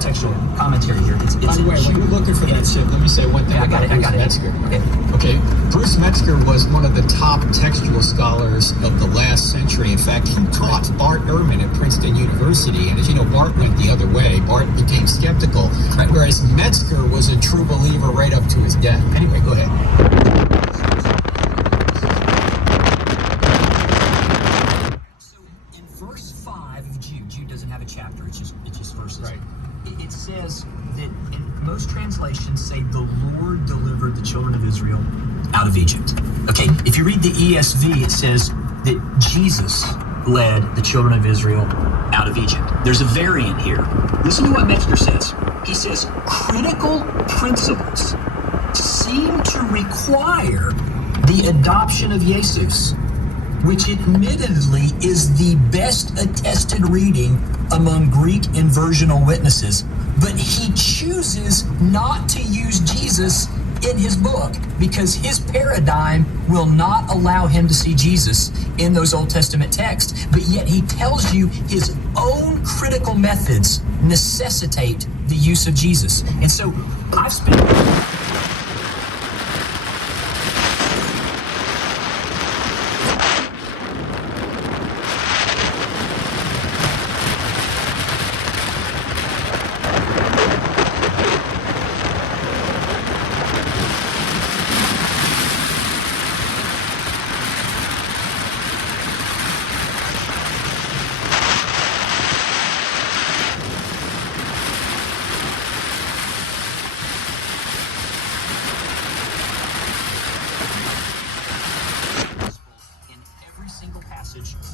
textual commentary here. It's by the way, when you're looking for that shit, let me say one thing about Bruce Metzger. Okay, Bruce Metzger was one of the top textual scholars of the last century. In fact, he taught Bart Ehrman at Princeton University, and as you know, Bart went the other way. Bart became skeptical, whereas Metzger was a true believer right up to his death. Anyway, go ahead. Jude doesn't have a chapter, it's just verses. Right. It says that in most translations say the Lord delivered the children of Israel out of Egypt. Okay, if you read the ESV, it says that Jesus led the children of Israel out of Egypt. There's a variant here. Listen to what Metzger says. He says, critical principles seem to require the adoption of Jesus, which admittedly is the best attested reading among Greek and virginal witnesses. But he chooses not to use Jesus in his book because his paradigm will not allow him to see Jesus in those Old Testament texts. But yet he tells you his own critical methods necessitate the use of Jesus. And so I've spent...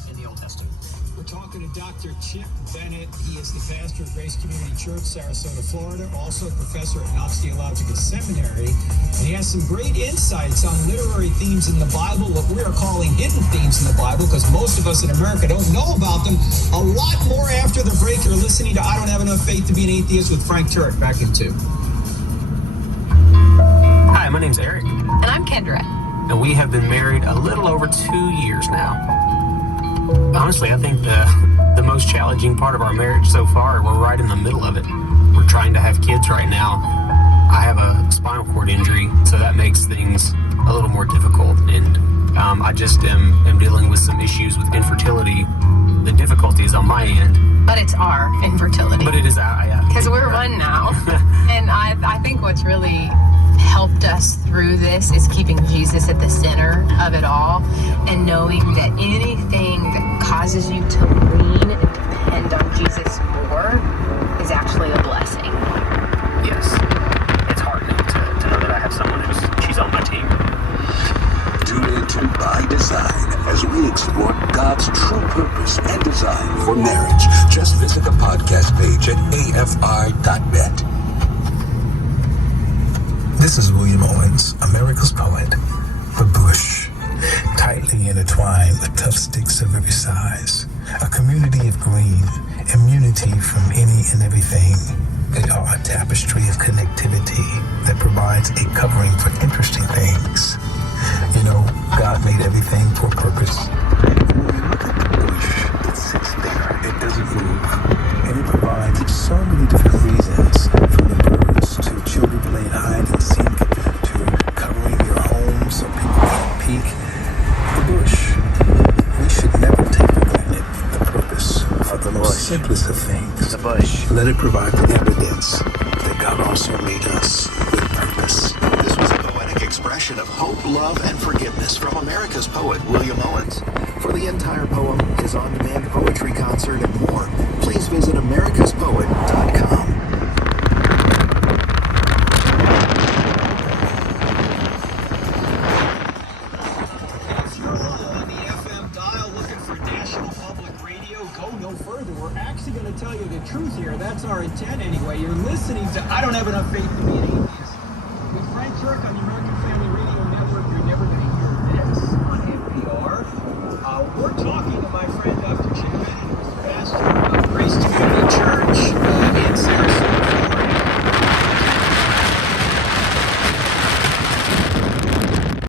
in the Old Testament. We're talking to Dr. Chip Bennett. He is the pastor of Grace Community Church, Sarasota, Florida, also a professor at Knox Theological Seminary. And he has some great insights on literary themes in the Bible, what we are calling hidden themes in the Bible, because most of us in America don't know about them. A lot more after the break. You're listening to I Don't Have Enough Faith to Be an Atheist with Frank Turek. Back in 2. Hi, my name's Eric. And I'm Kendra. And we have been married a little over 2 years now. Honestly, I think the most challenging part of our marriage so far, we're right in the middle of it. We're trying to have kids right now. I have a spinal cord injury, so that makes things a little more difficult. And I just am dealing with some issues with infertility. The difficulty is on my end. But it's our infertility. But it is, yeah. Because we're one now. And I think what's really helped us through this is keeping Jesus at the center of it all and knowing that anything that causes you to lean and depend on Jesus more is actually a blessing. Yes. It's heartening to know that I have someone she's on my team. Tune into By Design as we explore God's true purpose and design for marriage. Just visit the podcast page at afi.net. This is William Owens, America's poet, the bush, tightly intertwined with tough sticks of every size, a community of green, immunity from any and everything. They are a tapestry of connectivity that provides a covering for interesting things. You know, God made everything for a purpose. When you look at the bush, it sits there, it doesn't move, and it provides so many different reasons, from the birds to children playing hide and seek to covering your home so people can't peek. The bush, we should never take for granted the purpose of the most simplest of things. The bush. Let it provide the evidence that God also made us with purpose. This was a poetic expression of hope, love, and forgiveness from America's poet, William Owens. For the entire poem, his on-demand poetry concert, and more, please visit americaspoet.com. If you're on the FM dial looking for National Public Radio, go no further. We're actually going to tell you the truth here. That's our intent anyway. You're listening to I Don't Have Enough Faith to Be an Atheist with Frank Turek on the American